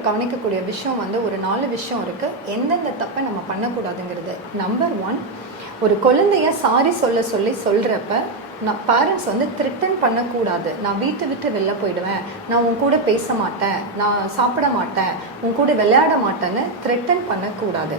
பெற்றோர்கள் கவனிக்கக்கூடிய விஷயம் வந்து ஒரு 4 விஷயம் இருக்குது. எந்தெந்த தப்பை நம்ம பண்ணக்கூடாதுங்கிறது. நம்பர் 1, ஒரு குழந்தைய சாரி சொல்லி சொல்கிறப்ப நான் பேரண்ட்ஸ் வந்து த்ரெட்டன் பண்ணக்கூடாது. நான் வீட்டை விட்டு வெளில போயிடுவேன், நான் உன் கூட பேச மாட்டேன், நான் சாப்பிட மாட்டேன், உன் கூட விளையாட மாட்டேன்னு த்ரெட்டன் பண்ணக்கூடாது.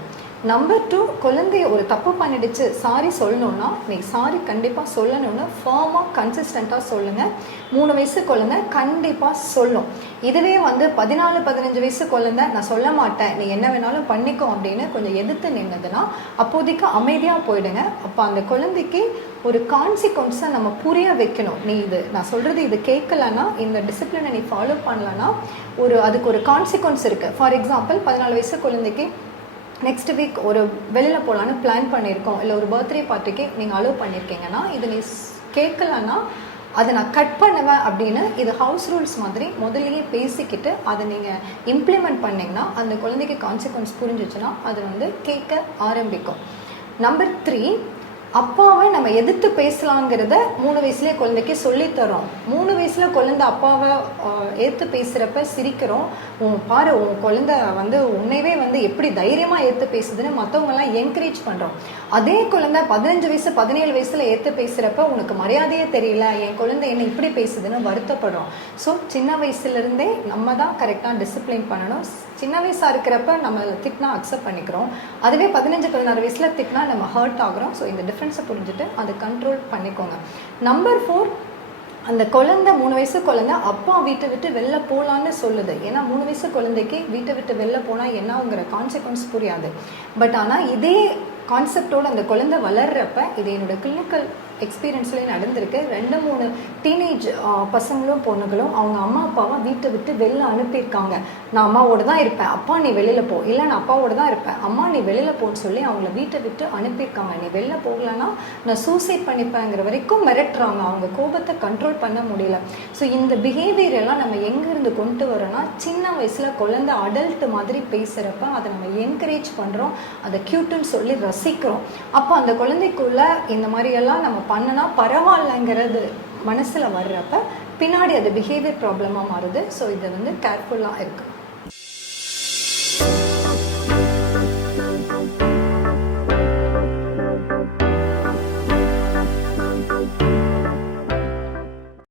நம்பர் 2, குழந்தைய ஒரு தப்பு பண்ணிடுச்சு சாரி சொல்லணும்னா நீ சாரி கண்டிப்பாக சொல்லணும்னு ஃபார்மாக கன்சிஸ்டண்ட்டாக சொல்லுங்கள். 3 வயசு குழந்தை கண்டிப்பாக சொல்லும். இதுவே வந்து 14-15 வயசு குழந்தை நான் சொல்ல மாட்டேன், நீ என்ன வேணாலும் பண்ணிக்கோ அப்படின்னு கொஞ்சம் எதிர்த்து நின்னதுன்னா அப்போதைக்கு அமைதியாக போயிடுங்க. அப்போ அந்த குழந்தைக்கு ஒரு கான்சிக்வன்ஸை நம்ம புரிய வைக்கணும். நீ இது நான் சொல்கிறது இது கேட்கலன்னா, இந்த டிசிப்ளினை நீ ஃபாலோ பண்ணலன்னா அதுக்கு ஒரு கான்சிக்வன்ஸ் இருக்குது. ஃபார் எக்ஸாம்பிள் 14 வயசு குழந்தைக்கு நெக்ஸ்ட் வீக் ஒரு வெளியில் போகலான்னு பிளான் பண்ணியிருக்கோம், இல்லை ஒரு பர்த்டே பார்ட்டிக்கு நீங்கள் அலோவ் பண்ணியிருக்கீங்கன்னா இது நீ கேட்கலன்னா அதை நான் கட் பண்ணுவேன் அப்படின்னு இது ஹவுஸ் ரூல்ஸ் மாதிரி முதல்லையே பேசிக்கிட்டு அதை நீங்கள் இம்ப்ளிமெண்ட் பண்ணிங்கன்னா அந்த குழந்தைக்கு கான்சிக்வன்ஸ் புரிஞ்சிச்சுன்னா அது வந்து கேட்க ஆரம்பிக்கும். நம்பர் 3, அப்பாவை நம்ம எதிர்த்து பேசலாங்கிறத 3 வயசுலேயே குழந்தைக்கு சொல்லித்தரோம். 3 வயசில் குழந்தை அப்பாவை ஏற்று பேசுகிறப்ப சிரிக்கிறோம். பாரு உன் குழந்தை வந்து உன்னைவே வந்து எப்படி தைரியமாக ஏற்று பேசுதுன்னு மற்றவங்கெல்லாம் என்கரேஜ் பண்ணுறோம். அதே குழந்தை 15 வயசு 17 வயசில் ஏற்று பேசுகிறப்ப உனக்கு மரியாதையே தெரியல, என் குழந்தை என்ன இப்படி பேசுதுன்னு வருத்தப்படுறோம். ஸோ சின்ன வயசுலேருந்தே நம்ம தான் கரெக்டாக டிசிப்ளின் பண்ணணும். சின்ன வயசாக இருக்கிறப்ப நம்ம திட்டினா அக்செப்ட் பண்ணிக்கிறோம், அதுவே 15-16 வயசில் திட்டினா நம்ம ஹர்ட் ஆகிறோம். ஸோ இந்த டிஃப்ரென்ஸை புரிஞ்சுட்டு அதை கண்ட்ரோல் பண்ணிக்கோங்க. நம்பர் 4, அந்த குழந்தை 3 வயசு குழந்தை அப்பா வீட்டை விட்டு வெளில போகலான்னு சொல்லுது. ஏன்னா 3 வயசு குழந்தைக்கு வீட்டை விட்டு வெளில போனால் என்னங்கிற கான்சிக்வன்ஸ் புரியாது. பட் ஆனால் இதே கான்செப்டோடு அந்த குழந்தை வளர்றப்ப இது என்னோட கிளினிக்கல் எக்ஸ்பீரியன்ஸ்லேயே நடந்திருக்கு. 2-3 டீனேஜ் பசங்களும் பொண்ணுகளும் அவங்க அம்மா அப்பாவை வீட்டை விட்டு வெளில அனுப்பியிருக்காங்க. நான் அம்மாவோடு தான் இருப்பேன், அப்பா நீ வெளியில் போ, இல்லை நான் அப்பாவோடு தான் இருப்பேன், அம்மா நீ வெளியில் போன்னு சொல்லி அவங்கள வீட்டை விட்டு அனுப்பியிருக்காங்க. நீ வெளில போகலன்னா நான் சூசைட் பண்ணிப்பேங்கிற வரைக்கும் மிரட்டுறாங்க. அவங்க கோபத்தை கண்ட்ரோல் பண்ண முடியல. ஸோ இந்த பிஹேவியர் எல்லாம் நம்ம எங்கேருந்து கொண்டு வரோன்னா சின்ன வயசில் குழந்தை அடல்ட் மாதிரி பேசுகிறப்ப அதை நம்ம என்கரேஜ் பண்ணுறோம், அதை க்யூட்டுன்னு சொல்லி ரசிக்கிறோம். அப்போ அந்த குழந்தைக்குள்ள இந்த மாதிரியெல்லாம் நம்ம பண்ணனா பரவாயில்லைங்கிறது மனசில் வர்றப்ப பின்னாடி அது பிஹேவியர் ப்ராப்ளமாக மாறுது. ஸோ இதை வந்து கேர்ஃபுல்லாக இருக்குது.